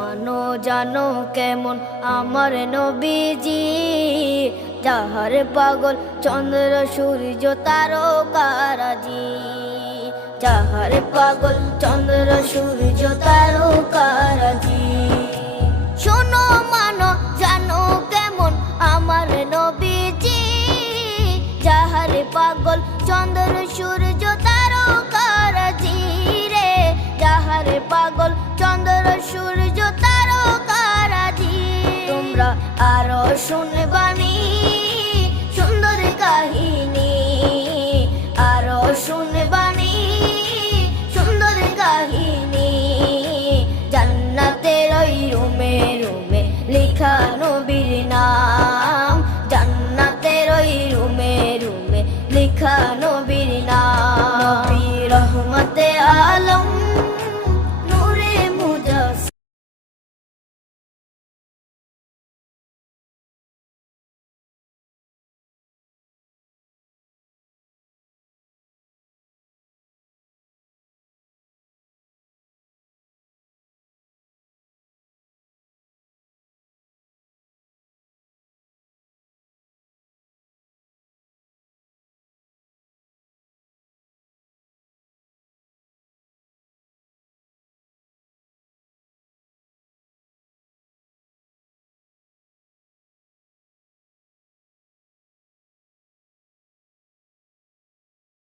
মানো জানো কেমন আমার নবীজি, যাহার পাগল চন্দ্র সূর্য তারকারাজি, যাহার পাগল চন্দ্র সূর্য তারকারাজি। শোনো মানো জানো কেমন আমার নবীজি, যাহার পাগল চন্দ্র সূর্য তারকারাজি রে, যাহার পাগল চন্দ্র সূর্য তারকারাজি। তোমরা আরো শুনে